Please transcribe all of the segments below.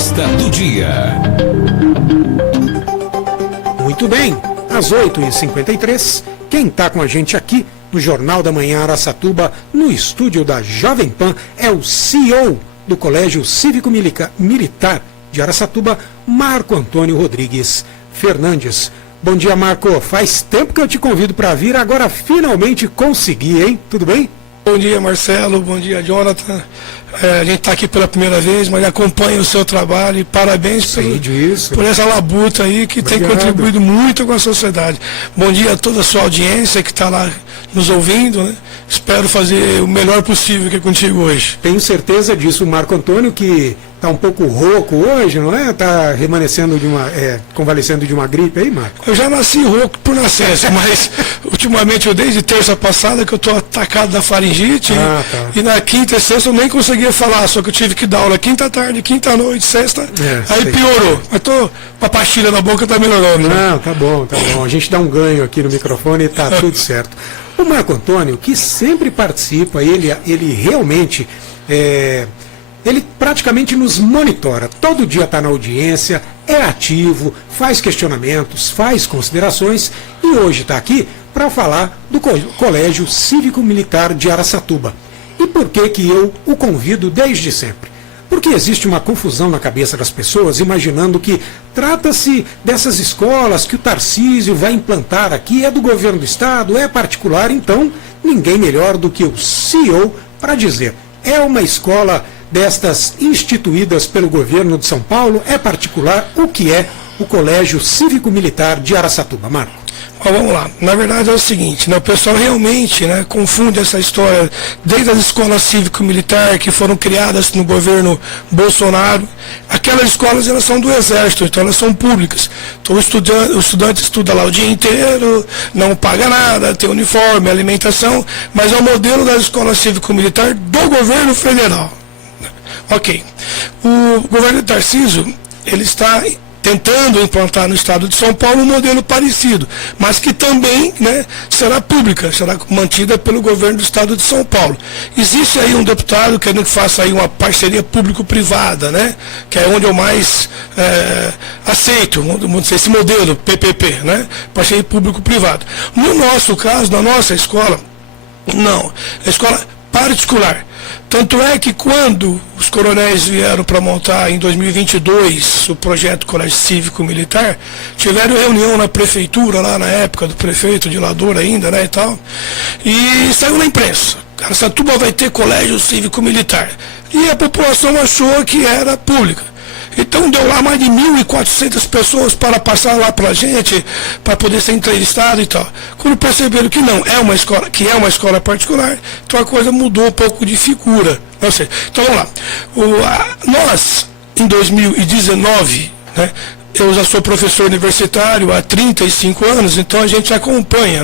Entrevista do dia. Muito bem, às 8h53, quem está com a gente aqui no Jornal da Manhã Araçatuba, no estúdio da Jovem Pan, é o CEO do Colégio Cívico Militar de Araçatuba, Marco Antônio Rodrigues Fernandes. Bom dia, Marco. Faz tempo que eu te convido para vir, agora finalmente consegui, hein? Tudo bem? Bom dia, Marcelo. Bom dia, Jonathan. A gente está aqui pela primeira vez, mas acompanha o seu trabalho e parabéns por essa labuta aí que tem contribuído muito com a sociedade. Bom dia a toda a sua audiência que está lá nos ouvindo, né? Espero fazer o melhor possível aqui contigo hoje. Tenho certeza disso, Marco Antônio, que está um pouco rouco hoje, não é? Está remanescendo convalescendo de uma gripe aí, Marco? Eu já nasci rouco por nascença, mas ultimamente, desde terça passada, que eu estou atacado da faringite, e na quinta e sexta eu nem conseguia falar, só que eu tive que dar aula quinta tarde, quinta noite, sexta, aí piorou. Mas tô com a pastilha na boca, tá melhorando. Não, tá bom. A gente dá um ganho aqui no microfone e tá tudo certo. O Marco Antônio, que sempre participa, ele realmente, ele praticamente nos monitora, todo dia está na audiência, é ativo, faz questionamentos, faz considerações e hoje está aqui para falar do Colégio Cívico Militar de Araçatuba. E por que eu o convido desde sempre? Porque existe uma confusão na cabeça das pessoas, imaginando que trata-se dessas escolas que o Tarcísio vai implantar aqui, é do governo do estado, é particular, então ninguém melhor do que o CEO para dizer, é uma escola destas instituídas pelo governo de São Paulo, é particular, o que é o Colégio Cívico Militar de Araçatuba, Marco? Bom, vamos lá. Na verdade é o seguinte, né, o pessoal realmente confunde essa história desde as escolas cívico-militar que foram criadas no governo Bolsonaro. Aquelas escolas elas são do Exército, então elas são públicas. Então o estudante estuda lá o dia inteiro, não paga nada, tem uniforme, alimentação, mas é o modelo das escolas cívico-militar do governo federal. Ok. O governo Tarcísio, ele está tentando implantar no estado de São Paulo um modelo parecido, mas que também será pública, será mantida pelo governo do estado de São Paulo. Existe aí um deputado querendo que faça aí uma parceria público-privada, que é onde eu mais aceito esse modelo PPP, parceria público-privado. No nosso caso, na nossa escola, não, é escola particular. Tanto é que quando os coronéis vieram para montar em 2022 o projeto Colégio Cívico Militar, tiveram reunião na prefeitura, lá na época do prefeito de Lador ainda, e tal, e saiu na imprensa, Araçatuba vai ter Colégio Cívico Militar, e a população achou que era pública. Então deu lá mais de 1.400 pessoas para passar lá para a gente, para poder ser entrevistado e tal. Quando perceberam que não, é uma escola particular, então a coisa mudou um pouco de figura. Não sei. Então vamos lá. Nós, em 2019, eu já sou professor universitário há 35 anos, então a gente acompanha,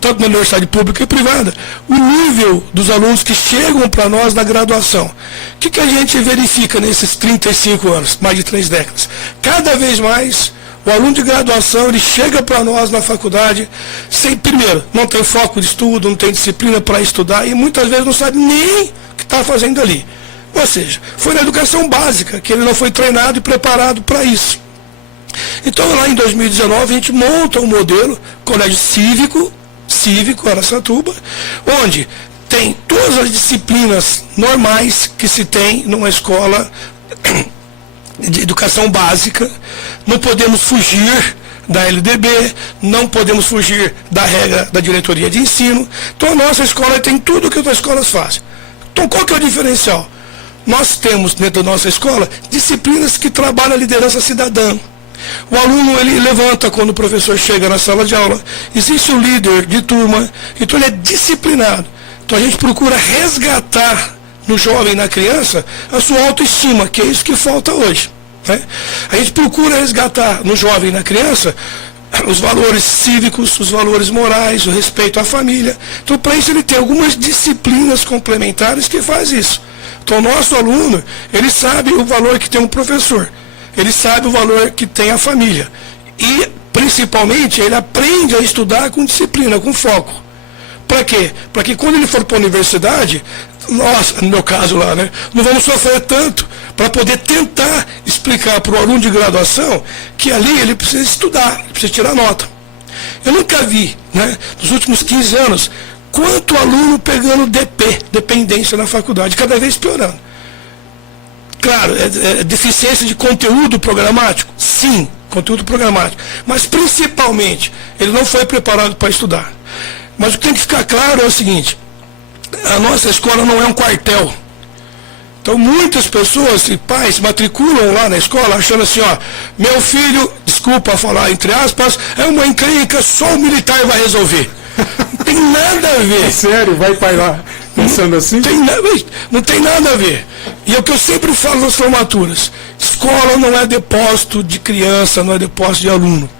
tanto na universidade pública e privada, o nível dos alunos que chegam para nós na graduação. O que a gente verifica nesses 35 anos, mais de 3 décadas? Cada vez mais, o aluno de graduação, ele chega para nós na faculdade, primeiro, não tem foco de estudo, não tem disciplina para estudar e muitas vezes não sabe nem o que está fazendo ali. Ou seja, foi na educação básica que ele não foi treinado e preparado para isso. Então lá em 2019 a gente monta um modelo, Colégio Cívico Araçatuba, onde tem todas as disciplinas normais que se tem numa escola de educação básica. Não podemos fugir da LDB, não podemos fugir da regra da diretoria de ensino. Então a nossa escola tem tudo o que outras escolas fazem. Então qual que é o diferencial? Nós temos dentro da nossa escola disciplinas que trabalham a liderança cidadã. O aluno, ele levanta quando o professor chega na sala de aula, existe o líder de turma, então ele é disciplinado. Então a gente procura resgatar no jovem, na criança, a sua autoestima, que é isso que falta hoje. A gente procura resgatar no jovem, na criança, os valores cívicos, os valores morais, o respeito à família. Então para isso ele tem algumas disciplinas complementares que faz isso. Então o nosso aluno, ele sabe o valor que tem um professor. Ele sabe o valor que tem a família. E, principalmente, ele aprende a estudar com disciplina, com foco. Para quê? Para que quando ele for para a universidade, nós, no meu caso lá, não vamos sofrer tanto, para poder tentar explicar para o aluno de graduação que ali ele precisa estudar, ele precisa tirar nota. Eu nunca vi, né, nos últimos 15 anos, quanto aluno pegando DP, dependência na faculdade, cada vez piorando. Claro, deficiência de conteúdo programático? Sim, conteúdo programático. Mas principalmente, ele não foi preparado para estudar. Mas o que tem que ficar claro é o seguinte, a nossa escola não é um quartel. Então muitas pessoas e pais matriculam lá na escola achando assim, ó, meu filho, desculpa falar entre aspas, é uma encrenca, só o militar vai resolver. Não tem nada a ver. Sério, vai pai lá pensando assim? Não tem nada a ver. E é o que eu sempre falo nas formaturas, escola não é depósito de criança, não é depósito de aluno.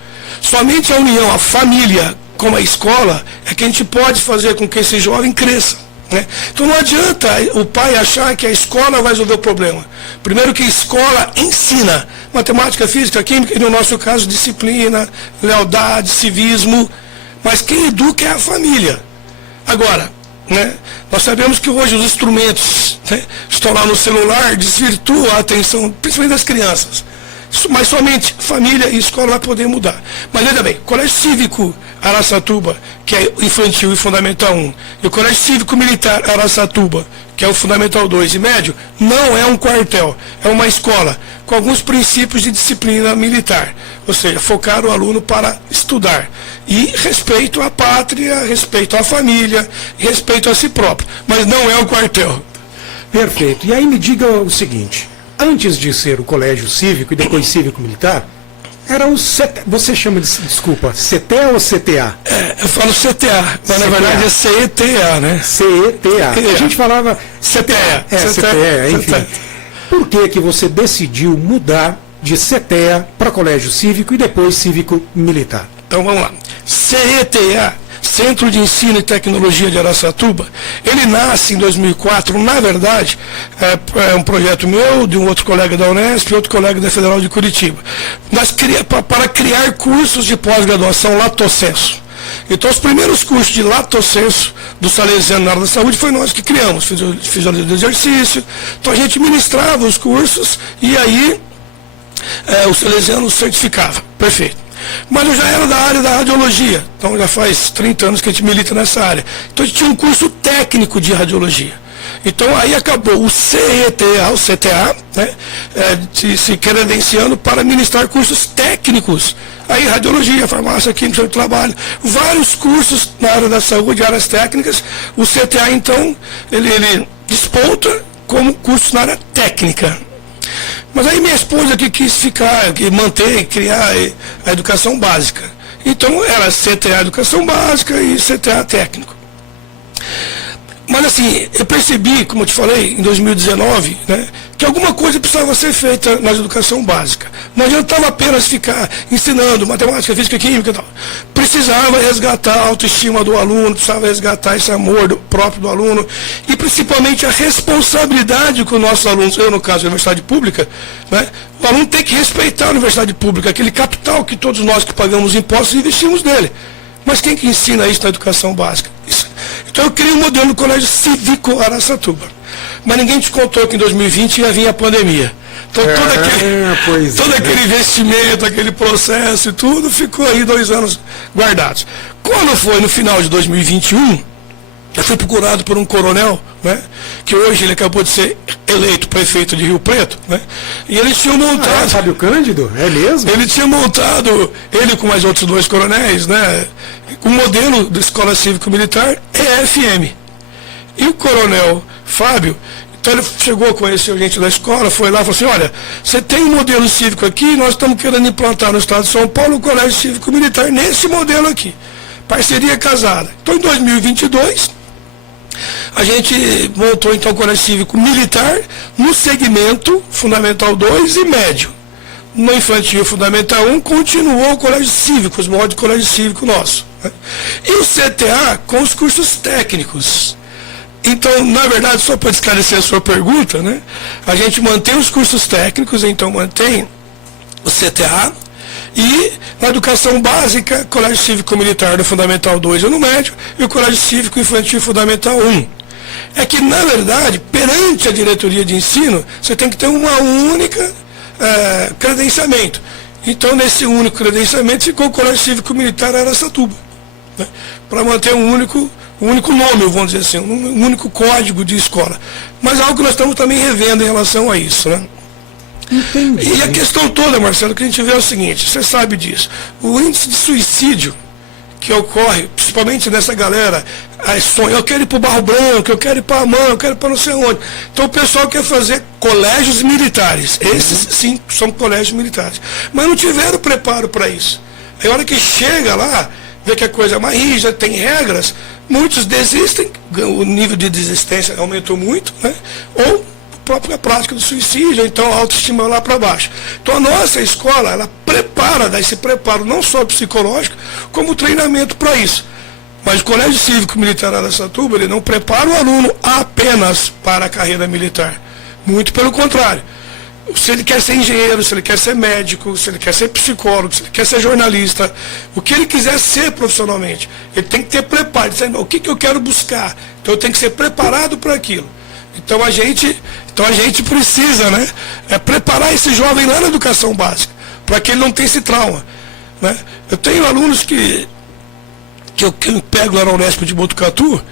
Somente a união, a família com a escola é que a gente pode fazer com que esse jovem cresça. Né? Então não adianta o pai achar que a escola vai resolver o problema. Primeiro que a escola ensina matemática, física, química, e no nosso caso disciplina, lealdade, civismo, mas quem educa é a família. Agora, né, nós sabemos que hoje os instrumentos, né, estão lá no celular, desvirtuam a atenção, principalmente das crianças. Mas somente família e escola vai poder mudar. Mas veja bem, Colégio Cívico Araçatuba, que é infantil e fundamental 1, e o Colégio Cívico Militar Araçatuba, que é o fundamental 2 e médio, não é um quartel, é uma escola com alguns princípios de disciplina militar, ou seja, focar o aluno para estudar. E respeito à pátria, respeito à família, respeito a si próprio, mas não é um quartel. Perfeito. E aí me diga o seguinte, antes de ser o colégio cívico e depois cívico-militar, era o CTA, você chama de, desculpa, CTA ou CTA? Eu falo CTA, mas na verdade é CETA, né? CETA. A gente falava CTA. CTA, enfim. Por que você decidiu mudar de CTA para colégio cívico e depois cívico-militar? Então vamos lá. CETA, Centro de Ensino e Tecnologia de Araçatuba, ele nasce em 2004, na verdade, é um projeto meu, de um outro colega da Unesp e outro colega da Federal de Curitiba. Para criar cursos de pós-graduação lato sensu. Então, os primeiros cursos de lato sensu do Salesiano na área da saúde foi nós que criamos, fisiologia do exercício. Então, a gente ministrava os cursos e aí o Salesiano certificava. Perfeito. Mas eu já era da área da radiologia, então já faz 30 anos que a gente milita nessa área. Então a gente tinha um curso técnico de radiologia. Então aí acabou o CETA, o CTA, né, se credenciando para ministrar cursos técnicos. Aí radiologia, farmácia, química do trabalho, vários cursos na área da saúde, áreas técnicas. O CTA então, ele desponta como curso na área técnica. Mas aí minha esposa que quis ficar, que manter, criar a educação básica. Então era CTA educação básica e CTA técnico. Mas assim, eu percebi, como eu te falei, em 2019, né, que alguma coisa precisava ser feita na educação básica. Não adiantava apenas ficar ensinando matemática, física, química e tal. Precisava resgatar a autoestima do aluno, precisava resgatar esse amor próprio do aluno e principalmente a responsabilidade com os nossos alunos, eu no caso da universidade pública, né, o aluno tem que respeitar a universidade pública, aquele capital que todos nós que pagamos impostos investimos nele. Mas quem que ensina isso na educação básica? Então eu criei um modelo no Colégio Cívico Araçatuba. Mas ninguém te contou que em 2020 ia vir a pandemia. Então todo aquele investimento, aquele processo e tudo ficou aí 2 anos guardados. Quando foi no final de 2021, eu fui procurado por um coronel, né, que hoje ele acabou de ser eleito prefeito de Rio Preto, né, e eles tinham montado... Fábio Cândido? É mesmo? Ele tinha montado, ele com mais outros 2 coronéis, né, o modelo da Escola Cívico-Militar EFM. E o coronel Fábio, então ele chegou a conhecer gente da escola, foi lá e falou assim, olha, você tem um modelo cívico aqui, nós estamos querendo implantar no estado de São Paulo um colégio cívico-militar nesse modelo aqui. Parceria casada. Então em 2022... a gente montou então o Colégio Cívico Militar no segmento Fundamental 2 e médio. No infantil Fundamental 1 continuou o Colégio Cívico, os moldes de Colégio Cívico nosso. Né? E o CTA com os cursos técnicos. Então, na verdade, só para esclarecer a sua pergunta, né, a gente mantém os cursos técnicos, então mantém o CTA, e na educação básica, Colégio Cívico Militar do Fundamental 2 e no médio, e o Colégio Cívico Infantil Fundamental 1. é que, na verdade, perante a diretoria de ensino, você tem que ter uma única credenciamento. Então, nesse único credenciamento, ficou o Colégio Cívico Militar Araçatuba, né? Para manter um único nome, vamos dizer assim, um único código de escola. Mas é algo que nós estamos também revendo em relação a isso, né? Entendi. E a questão toda, Marcelo, que a gente vê é o seguinte, você sabe disso, o índice de suicídio que ocorre, principalmente nessa galera, eu quero ir para o Barro Branco, eu quero ir para a Amã, eu quero ir para não sei onde. Então o pessoal quer fazer colégios militares. Esses sim são colégios militares. Mas não tiveram preparo para isso. Aí a hora que chega lá, vê que a coisa é mais rígida, tem regras, muitos desistem, o nível de desistência aumentou muito, né? Ou a própria prática do suicídio, então a autoestima lá para baixo. Então a nossa escola, ela dá esse preparo não só psicológico, como treinamento para isso. Mas o Colégio Cívico Militar Araçatuba, ele não prepara o aluno apenas para a carreira militar. Muito pelo contrário. Se ele quer ser engenheiro, se ele quer ser médico, se ele quer ser psicólogo, se ele quer ser jornalista, o que ele quiser ser profissionalmente, ele tem que ter preparo. O que eu quero buscar? Então eu tenho que ser preparado para aquilo. Então a gente precisa, né, preparar esse jovem lá na educação básica, para que ele não tenha esse trauma, né? Eu tenho alunos que eu pego lá na Unesp de Botucatu,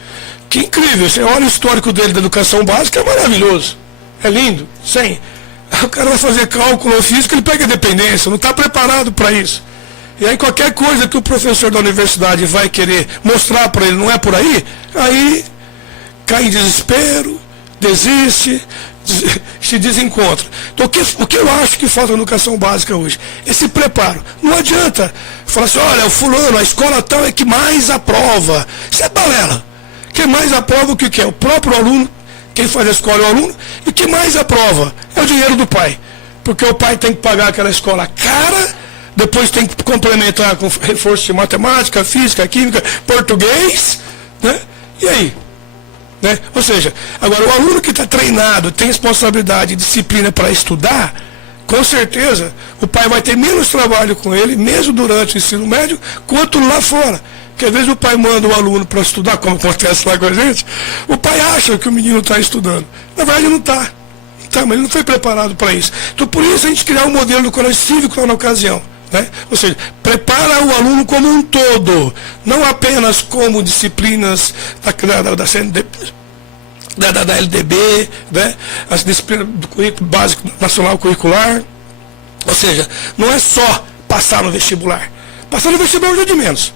que é incrível, você olha o histórico dele da educação básica, é maravilhoso, é lindo, sem. O cara vai fazer cálculo ou física, ele pega dependência, não está preparado para isso. E aí qualquer coisa que o professor da universidade vai querer mostrar para ele não é por aí cai em desespero, desiste, se desencontra. Então o que eu acho que falta na educação básica hoje? Esse preparo. Não adianta falar assim, olha, o fulano, a escola tal é que mais aprova. Isso é balela. Quem mais aprova o que é? O próprio aluno, quem faz a escola é o aluno, e o que mais aprova é o dinheiro do pai. Porque o pai tem que pagar aquela escola cara, depois tem que complementar com reforço de matemática, física, química, português, né? E aí? Né? Ou seja, agora o aluno que está treinado, tem responsabilidade e disciplina para estudar, com certeza o pai vai ter menos trabalho com ele, mesmo durante o ensino médio, quanto lá fora. Porque às vezes o pai manda o aluno para estudar, como acontece lá com a gente, o pai acha que o menino está estudando. Na verdade não está. Mas ele não foi preparado para isso. Então por isso a gente criar um modelo do colégio cívico lá na ocasião. Né? Ou seja, prepara o aluno como um todo, não apenas como disciplinas da CNDP, da LDB, né? As disciplinas do currículo básico nacional curricular. Ou seja, não é só passar no vestibular. Passar no vestibular é de menos.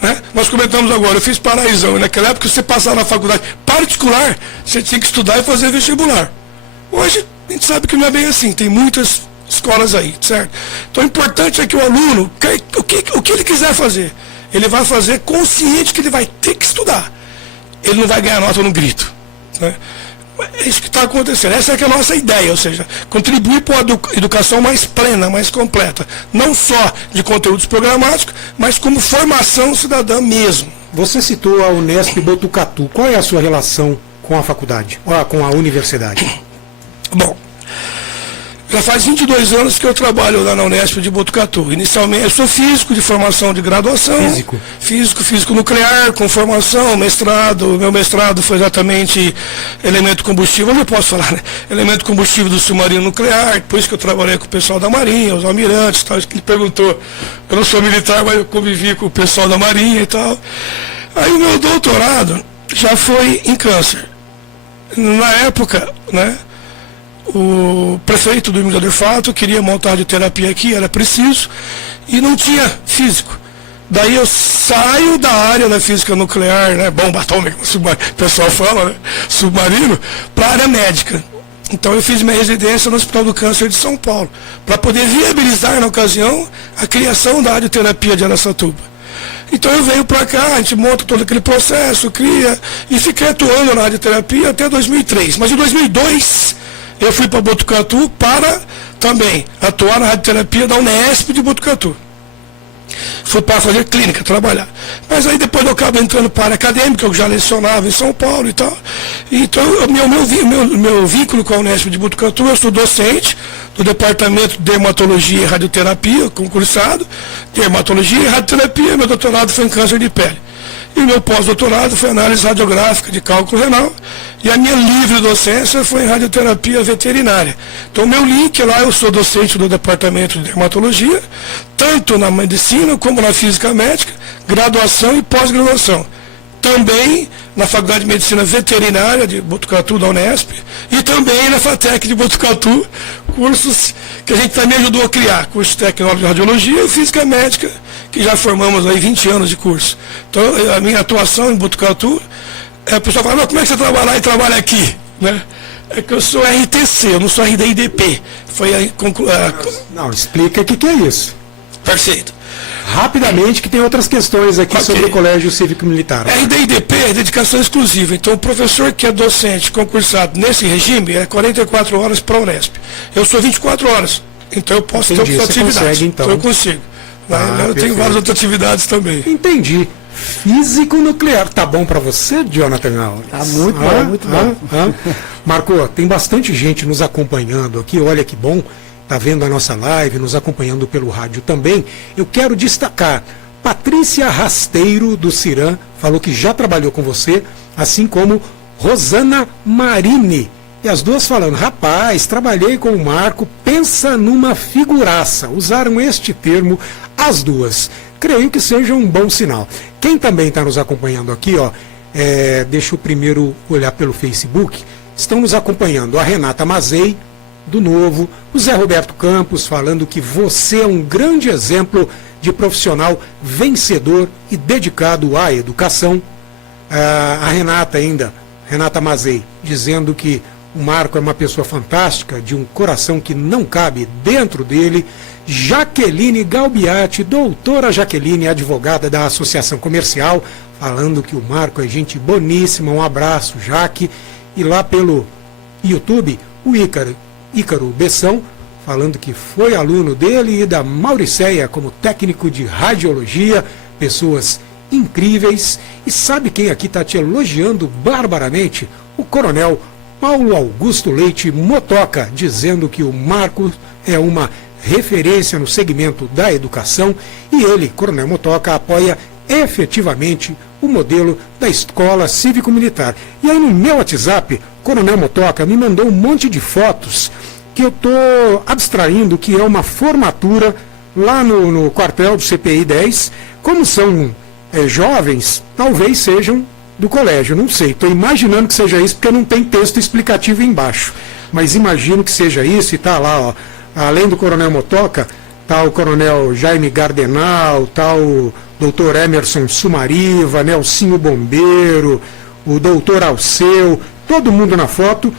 Né? Nós comentamos agora, eu fiz Paraísão, e naquela época você passar na faculdade particular, você tinha que estudar e fazer vestibular. Hoje a gente sabe que não é bem assim, tem muitas escolas aí, certo? Então o importante é que o aluno, o que ele quiser fazer, ele vai fazer consciente que ele vai ter que estudar. Ele não vai ganhar nota no grito. Né? É isso que está acontecendo. Essa é a nossa ideia, ou seja, contribuir para uma educação mais plena, mais completa. Não só de conteúdos programáticos, mas como formação cidadã mesmo. Você citou a Unesp Botucatu. Qual é a sua relação com a faculdade, com a universidade? Bom, já faz 22 anos que eu trabalho lá na Unesp de Botucatu. Inicialmente, eu sou físico de formação de graduação. Físico nuclear, com formação, mestrado. Meu mestrado foi exatamente elemento combustível, eu posso falar, né? Elemento combustível do submarino nuclear. Depois que eu trabalhei com o pessoal da Marinha, os almirantes e tal. Ele perguntou, eu não sou militar, mas eu convivi com o pessoal da Marinha e tal. Aí o meu doutorado já foi em câncer. Na época, né? O prefeito do Emílio Fato queria montar radioterapia aqui, era preciso, e não tinha físico. Daí eu saio da área da física nuclear, né, bomba atômica, o pessoal fala, né, submarino, para a área médica. Então eu fiz minha residência no Hospital do Câncer de São Paulo, para poder viabilizar na ocasião a criação da radioterapia de Araçatuba. Então eu venho para cá, a gente monta todo aquele processo, cria, e fiquei atuando na radioterapia até 2003. Mas em 2002... eu fui para Botucatu para também atuar na radioterapia da Unesp de Botucatu. Fui para fazer clínica, trabalhar. Mas aí depois eu acabo entrando para a área acadêmica, eu já lecionava em São Paulo e tal. Então, meu vínculo com a Unesp de Botucatu, eu sou docente do Departamento de Dermatologia e Radioterapia, concursado, Dermatologia e Radioterapia, meu doutorado foi em câncer de pele. E o meu pós-doutorado foi análise radiográfica de cálculo renal. E a minha livre docência foi em radioterapia veterinária. Então, o meu link lá, eu sou docente do departamento de dermatologia, tanto na medicina como na física médica, graduação e pós-graduação. Também na Faculdade de Medicina Veterinária de Botucatu, da Unesp, e também na FATEC de Botucatu, cursos que a gente também ajudou a criar, curso técnico de radiologia e física médica, que já formamos aí 20 anos de curso. Então, a minha atuação em Botucatu, a pessoa fala, mas como é que você trabalha lá e trabalha aqui? Né? É que eu sou RTC, eu não sou RDIDP. Não, explica o que é isso. Perfeito. Rapidamente, que tem outras questões aqui sobre o Colégio Cívico Militar. RDIDP é dedicação exclusiva. Então, o professor que é docente concursado nesse regime é 44 horas para a Unesp. Eu sou 24 horas. Então, eu posso ter outras atividades. Consegue, então. Eu consigo. Eu tenho várias outras atividades também. Entendi. Físico nuclear. Tá bom para você, Jonathan Alves? Tá muito bom, muito bom. Marco, tem bastante gente nos acompanhando aqui. Olha que bom. Está vendo a nossa live, nos acompanhando pelo rádio também. Eu quero destacar, Patrícia Rasteiro, do Ciran, falou que já trabalhou com você, assim como Rosana Marini. E as duas falando, rapaz, trabalhei com o Marco, pensa numa figuraça. Usaram este termo as duas. Creio que seja um bom sinal. Quem também está nos acompanhando aqui, ó, deixa eu primeiro olhar pelo Facebook, estão nos acompanhando a Renata Mazei, do Novo, o Zé Roberto Campos falando que você é um grande exemplo de profissional vencedor e dedicado à educação. A Renata ainda, Renata Mazei, dizendo que o Marco é uma pessoa fantástica, de um coração que não cabe dentro dele. Jaqueline Galbiati, doutora Jaqueline, advogada da Associação Comercial, falando que o Marco é gente boníssima. Um abraço, Jaque. E lá pelo YouTube, o Ícaro Bessão, falando que foi aluno dele e da Mauricéia como técnico de radiologia, pessoas incríveis. E sabe quem aqui está te elogiando barbaramente? O coronel Paulo Augusto Leite Motoca, dizendo que o Marco é uma referência no segmento da educação e ele, coronel Motoca, apoia efetivamente o modelo da escola cívico-militar. E aí no meu WhatsApp, coronel Motoca me mandou um monte de fotos que eu estou abstraindo que é uma formatura lá no quartel do CPI 10. Como são jovens, talvez sejam do colégio, não sei. Estou imaginando que seja isso, porque não tem texto explicativo embaixo. Mas imagino que seja isso, e está lá, ó, além do coronel Motoca, está o coronel Jaime Gardenal, está o doutor Emerson Sumariva, Nelsinho Bombeiro, o doutor Alceu, todo mundo na foto.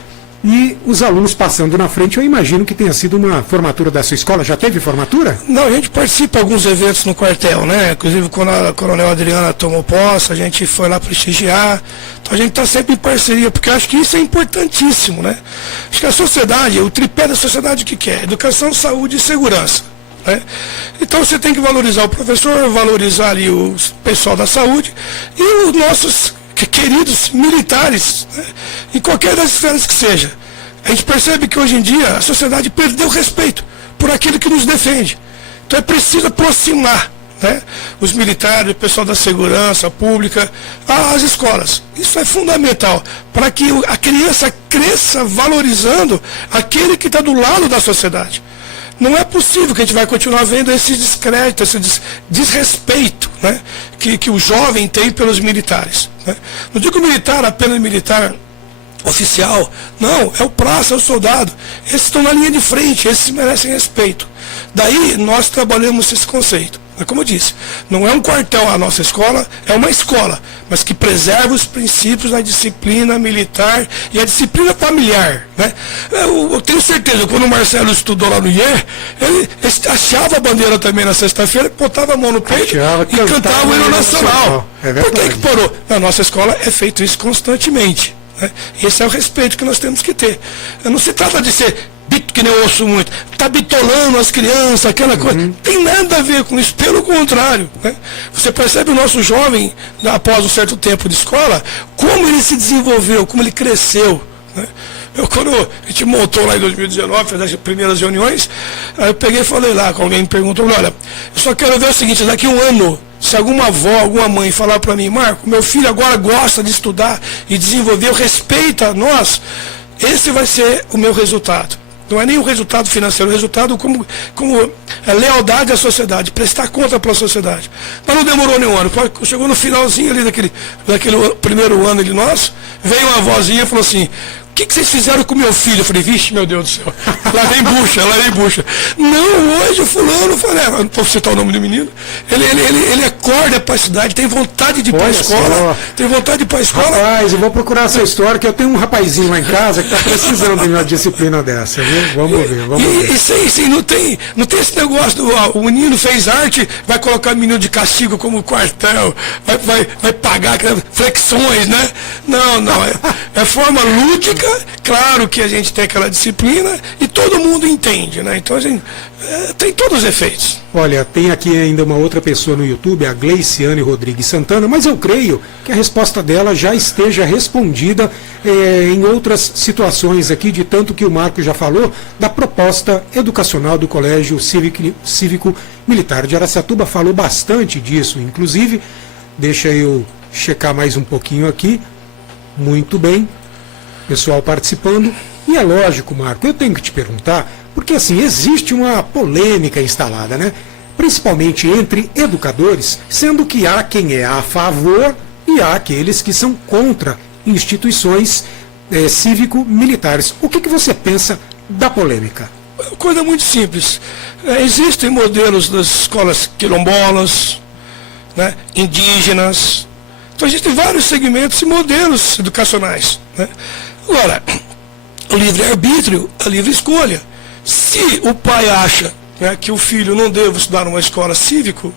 E os alunos passando na frente, eu imagino que tenha sido uma formatura da sua escola. Já teve formatura? Não, a gente participa de alguns eventos no quartel, né? Inclusive, quando a coronel Adriana tomou posse, a gente foi lá prestigiar. Então, a gente está sempre em parceria, porque eu acho que isso é importantíssimo, né? Acho que a sociedade, o tripé da sociedade, o que é? Educação, saúde e segurança. Né? Então, você tem que valorizar o professor, valorizar ali o pessoal da saúde e os nossos queridos militares, né? Em qualquer das esferas que seja. A gente percebe que hoje em dia a sociedade perdeu respeito por aquilo que nos defende. Então é preciso aproximar, né, os militares, o pessoal da segurança pública, às escolas. Isso é fundamental para que a criança cresça valorizando aquele que está do lado da sociedade. Não é possível que a gente vai continuar vendo esse descrédito, esse desrespeito, né, que o jovem tem pelos militares. Né? Não digo militar apenas militar oficial, não, é o praça, é o soldado. Esses estão na linha de frente, esses merecem respeito. Daí nós trabalhamos esse conceito. Mas como eu disse, não é um quartel a nossa escola, é uma escola, mas que preserva os princípios da disciplina militar e a disciplina familiar. Né? Eu tenho certeza, quando o Marcelo estudou lá no IE, ele achava a bandeira também na sexta-feira, botava a mão no peito e cantava o hino nacional. Por que parou? Na nossa escola é feito isso constantemente. Né? Esse é o respeito que nós temos que ter. Não se trata de ser que nem eu ouço muito, está bitolando as crianças, aquela coisa. Tem nada a ver com isso, pelo contrário. Né? Você percebe o nosso jovem, após um certo tempo de escola, como ele se desenvolveu, como ele cresceu. Né? Quando a gente montou lá em 2019, fez as primeiras reuniões, aí eu peguei e falei lá, com alguém me perguntou, olha, eu só quero ver o seguinte, daqui a um ano, se alguma avó, alguma mãe falar para mim, Marco, meu filho agora gosta de estudar e desenvolver, respeita nós, esse vai ser o meu resultado. Não é nem o resultado financeiro, o resultado como a lealdade à sociedade, prestar conta para a sociedade. Mas não demorou nem um ano. Chegou no finalzinho ali daquele primeiro ano ali nosso, veio uma vozinha e falou assim, o que vocês fizeram com meu filho? Eu falei, vixe, meu Deus do céu, lá vem bucha. Não, hoje o fulano, eu falei, não posso citar o nome do menino, ele acorda para a cidade, tem vontade de ir para a escola, tem vontade de ir para a escola. Rapaz, eu vou procurar essa história, que eu tenho um rapazinho lá em casa que está precisando de uma disciplina dessa, viu? Vamos ver. E sim, não tem esse negócio do, o menino fez arte, vai colocar o menino de castigo como quartel, vai pagar flexões, né? Não, é forma lúdica. Claro que a gente tem aquela disciplina e todo mundo entende, né? Então a gente tem todos os efeitos. Olha, tem aqui ainda uma outra pessoa no YouTube, a Gleiciane Rodrigues Santana, mas eu creio que a resposta dela já esteja respondida em outras situações aqui, de tanto que o Marco já falou da proposta educacional do Colégio Cívico Militar de Araçatuba, falou bastante disso, inclusive, deixa eu checar mais um pouquinho aqui, muito bem. Pessoal participando, e é lógico, Marco, eu tenho que te perguntar, porque assim, existe uma polêmica instalada, né? Principalmente entre educadores, sendo que há quem é a favor e há aqueles que são contra instituições cívico-militares. O que você pensa da polêmica? Coisa muito simples. Existem modelos das escolas quilombolas, né, indígenas, então existem vários segmentos e modelos educacionais, né? Agora, o livre-arbítrio, a livre escolha. Se o pai acha, né, que o filho não deve estudar numa escola cívico,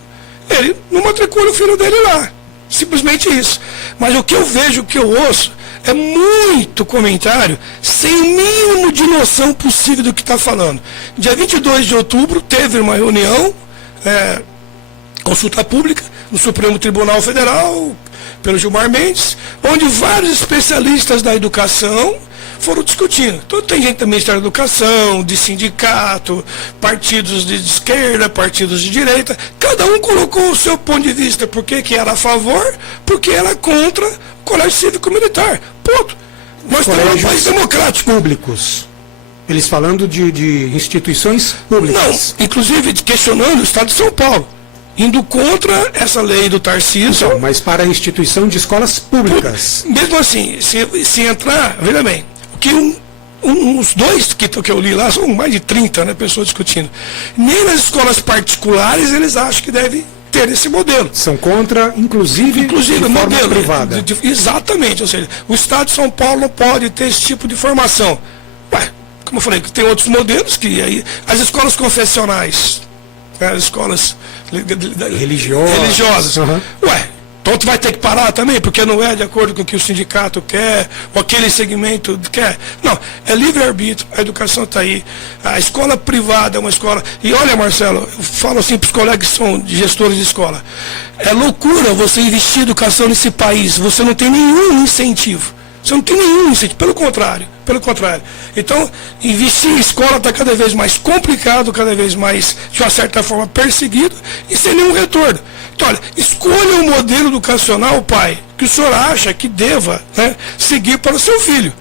ele não matricula o filho dele lá. Simplesmente isso. Mas o que eu vejo, o que eu ouço, é muito comentário sem o mínimo de noção possível do que está falando. Dia 22 de outubro teve uma reunião, consulta pública, no Supremo Tribunal Federal, pelo Gilmar Mendes, onde vários especialistas da educação foram discutindo. Então tem gente do Ministério da Educação, de sindicato, partidos de esquerda, partidos de direita, cada um colocou o seu ponto de vista, porque que era a favor, porque era contra o Colégio Cívico Militar. Ponto. Nós temos um país democrático. Públicos. Eles falando de instituições públicas. Não, inclusive questionando o Estado de São Paulo, indo contra essa lei do Tarcísio. Então, mas para a instituição de escolas públicas. Mesmo assim, se entrar, veja bem, que uns dois que eu li lá, são mais de 30, né, pessoas discutindo. Nem nas escolas particulares eles acham que deve ter esse modelo. São contra, inclusive de forma modelo privada. Exatamente, ou seja, o Estado de São Paulo não pode ter esse tipo de formação. Ué, como eu falei, tem outros modelos que aí, as escolas confessionais, as escolas religiosas. Uhum. Ué, então tu vai ter que parar também, porque não é de acordo com o que o sindicato quer, ou aquele segmento quer. Não, é livre-arbítrio, a educação está aí. A escola privada é uma escola. E olha, Marcelo, eu falo assim para os colegas que são gestores de escola. É loucura você investir em educação nesse país, você não tem nenhum incentivo. Você não tem nenhum incentivo, pelo contrário. Então, investir em escola está cada vez mais complicado, cada vez mais, de uma certa forma, perseguido e sem nenhum retorno. Então, olha, escolha um modelo educacional, pai, que o senhor acha que deva, né, seguir para o seu filho.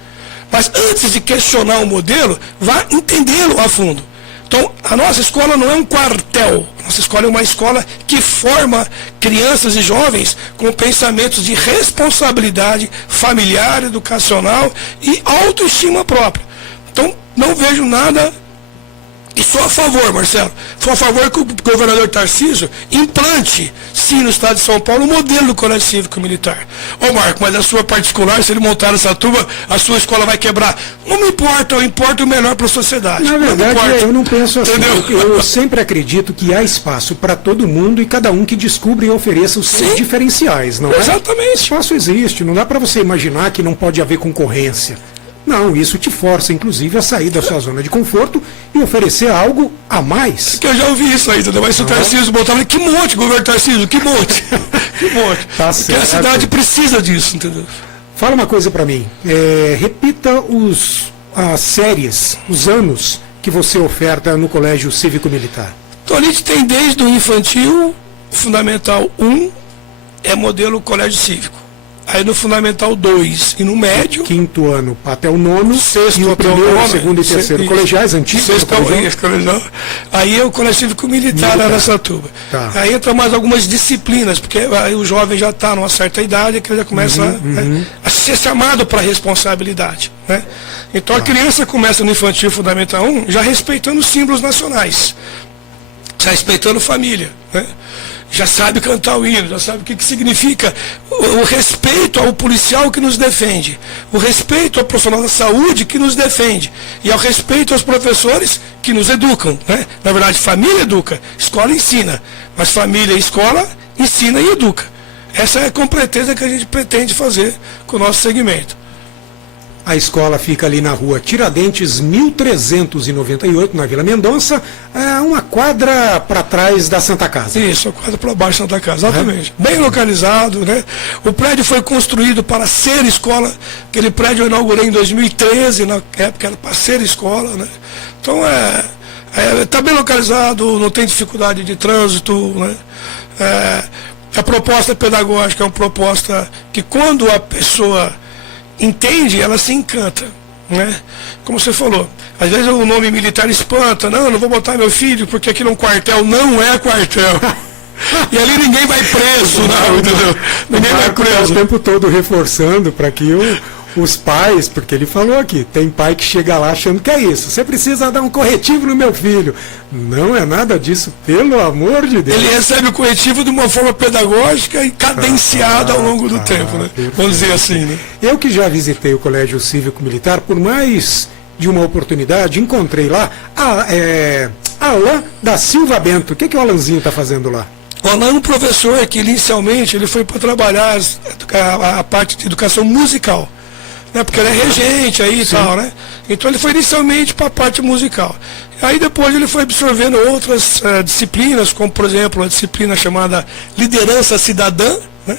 Mas antes de questionar o modelo, vá entendê-lo a fundo. Então, a nossa escola não é um quartel. Nossa escola é uma escola que forma crianças e jovens com pensamentos de responsabilidade familiar, educacional e autoestima própria. Então, não vejo nada. E sou a favor, Marcelo, sou a favor que o governador Tarcísio implante, sim, no estado de São Paulo, o modelo do Colégio Cívico Militar. Ô Marco, mas a sua particular, se ele montar essa turma, a sua escola vai quebrar. Não me importa, importa o melhor para a sociedade. Na verdade, eu não penso assim. Eu sempre acredito que há espaço para todo mundo e cada um que descubra e ofereça os seus diferenciais, não é? Exatamente. Espaço existe, não dá para você imaginar que não pode haver concorrência. Não, isso te força, inclusive, a sair da sua zona de conforto e oferecer algo a mais. Que eu já ouvi isso aí, entendeu? Mas se o Tarcísio botar, que monte, governo Tarcísio, que monte. Que monte. Tá certo. Porque a cidade precisa disso, entendeu? Fala uma coisa para mim. Repita as séries, os anos que você oferta no Colégio Cívico-Militar? Então a gente tem desde o infantil, Fundamental 1, é modelo Colégio Cívico. Aí no Fundamental 2 e no médio... Quinto ano até o nono, sexto e o até o primeiro, nono, segundo e terceiro. Colegiais antigos? Sexto colegial. Aí é o Colégio Cívico Militar, Araçatuba. Tá. Aí entra mais algumas disciplinas, porque aí o jovem já está numa certa idade, que ele já começa né, a ser chamado para a responsabilidade. Né? Então a criança começa no infantil Fundamental 1 já respeitando os símbolos nacionais, já respeitando família, né? Já sabe cantar o hino, já sabe o que significa o respeito ao policial que nos defende, o respeito ao profissional da saúde que nos defende e ao respeito aos professores que nos educam. Né? Na verdade, família educa, escola ensina, mas família e escola ensina e educa. Essa é a completeza que a gente pretende fazer com o nosso segmento. A escola fica ali na rua Tiradentes, 1398, na Vila Mendonça, uma quadra para trás da Santa Casa. Isso, a quadra para baixo da Santa Casa, exatamente. Bem localizado, né? O prédio foi construído para ser escola, aquele prédio eu inaugurei em 2013, na época era para ser escola, né? Então está bem localizado, não tem dificuldade de trânsito, né? A proposta pedagógica é uma proposta que quando a pessoa entende, ela se encanta, né? Como você falou, às vezes o nome militar espanta, não vou botar meu filho porque aquilo é um quartel, não é quartel. E ali ninguém vai preso, não, entendeu? Ninguém vai preso. O tempo todo reforçando para que os pais, porque ele falou aqui, tem pai que chega lá achando que é isso, você precisa dar um corretivo no meu filho. Não é nada disso, pelo amor de Deus. Ele recebe o corretivo de uma forma pedagógica e cadenciada ao longo do tempo, né? Vamos dizer assim, né? Eu que já visitei o Colégio Cívico-Militar, por mais de uma oportunidade, encontrei lá Alain da Silva Bento. O que o Alanzinho está fazendo lá? O Alain é um professor que inicialmente ele foi para trabalhar a parte de educação musical. Né, porque ele é regente aí e tal, né? Então ele foi inicialmente para a parte musical. Aí depois ele foi absorvendo outras disciplinas, como por exemplo a disciplina chamada liderança cidadã, né?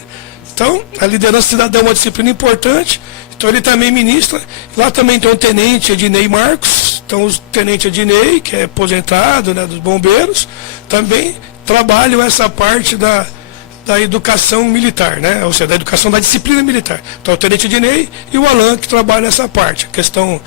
Então a liderança cidadã é uma disciplina importante, então ele também ministra. Lá também tem o tenente Ednei Marcos, então o tenente Ednei, que é aposentado, né, dos bombeiros, também trabalham essa parte da educação militar, né? Ou seja, da educação da disciplina militar. Então o tenente Ednei e o Alain que trabalham essa parte, a questão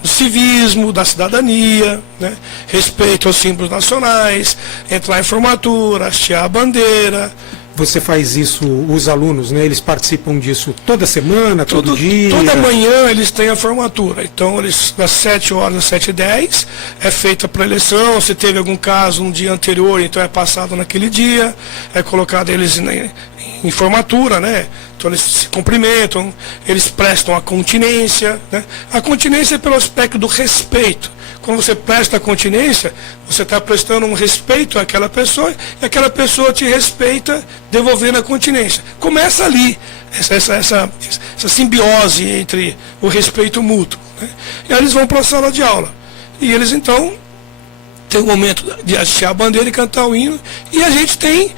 do civismo, da cidadania, né? Respeito aos símbolos nacionais, entrar em formatura, hastear a bandeira. Você faz isso, os alunos, né? Eles participam disso toda semana, todo dia? Toda manhã eles têm a formatura. Então, eles, das 7 horas às 7h10, é feita a preleção. Se teve algum caso no dia anterior, então é passado naquele dia, é colocado eles em formatura, né? Então eles se cumprimentam, eles prestam a continência, né? A continência é pelo aspecto do respeito. Quando você presta a continência, você está prestando um respeito àquela pessoa e aquela pessoa te respeita devolvendo a continência. Começa ali essa simbiose entre o respeito mútuo, né? E aí eles vão para a sala de aula. E eles então tem um momento de hastear a bandeira e cantar o hino, e a gente tem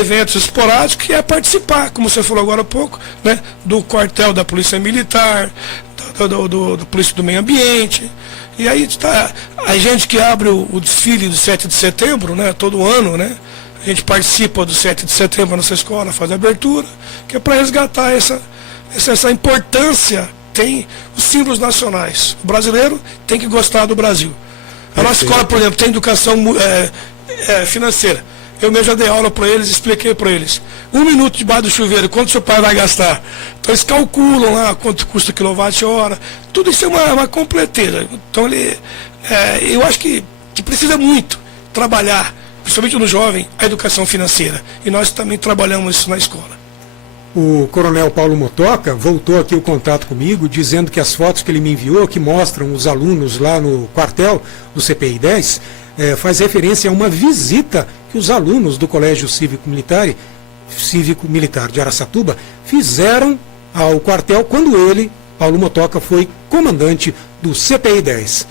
eventos esporádicos que é participar, como você falou agora há pouco, né, do quartel da Polícia Militar, do Polícia do Meio Ambiente. E aí está a gente que abre o desfile do 7 de setembro, né, todo ano, né? A gente participa do 7 de setembro nessa escola, faz a abertura, que é para resgatar essa importância, tem os símbolos nacionais. O brasileiro tem que gostar do Brasil. A nossa escola, por exemplo, tem educação financeira. Eu mesmo já dei aula para eles, expliquei para eles. 1 minuto debaixo do chuveiro, quanto seu pai vai gastar? Então eles calculam lá quanto custa quilowatt-hora. Tudo isso é uma completeza. Então eu acho que precisa muito trabalhar, principalmente no jovem, a educação financeira. E nós também trabalhamos isso na escola. O coronel Paulo Motoca voltou aqui o contato comigo, dizendo que as fotos que ele me enviou, que mostram os alunos lá no quartel do CPI 10, faz referência a uma visita que os alunos do Colégio Cívico-Militar de Araçatuba fizeram ao quartel quando ele, Paulo Motoca, foi comandante do CPI 10.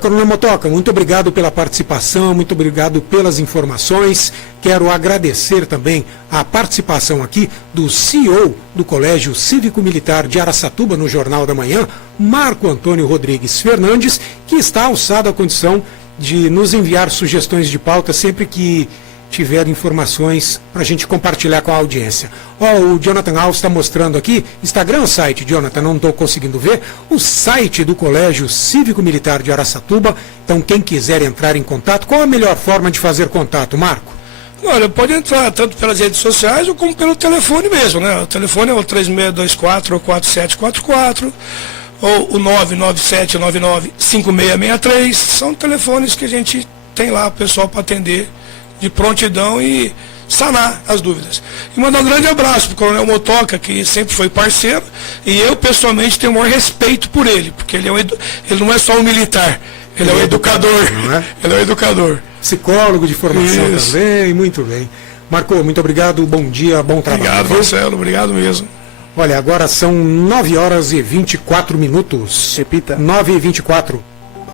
Coronel Motoca, muito obrigado pela participação, muito obrigado pelas informações. Quero agradecer também a participação aqui do CEO do Colégio Cívico-Militar de Araçatuba no Jornal da Manhã, Marco Antônio Rodrigues Fernandes, que está alçado à condição de nos enviar sugestões de pauta sempre que tiver informações para a gente compartilhar com a audiência. O Jonathan Alves está mostrando aqui, Instagram ou site, Jonathan, não estou conseguindo ver, o site do Colégio Cívico-Militar de Araçatuba. Então, quem quiser entrar em contato, qual a melhor forma de fazer contato, Marco? Olha, pode entrar tanto pelas redes sociais ou como pelo telefone mesmo, né? O telefone é o 3624-4744, ou o 997995663, são telefones que a gente tem lá, o pessoal para atender de prontidão e sanar as dúvidas. E mandar um grande abraço para o Coronel Motoca, que sempre foi parceiro, e eu pessoalmente tenho o maior respeito por ele, porque ele não é só um militar, ele é um educador, não é? Ele é um educador. Psicólogo de formação. Isso. Também, muito bem. Marco, muito obrigado, bom dia, bom trabalho. Obrigado, Marcelo, obrigado mesmo. Olha, agora são 9 horas e 24 minutos. Repita. 9h24.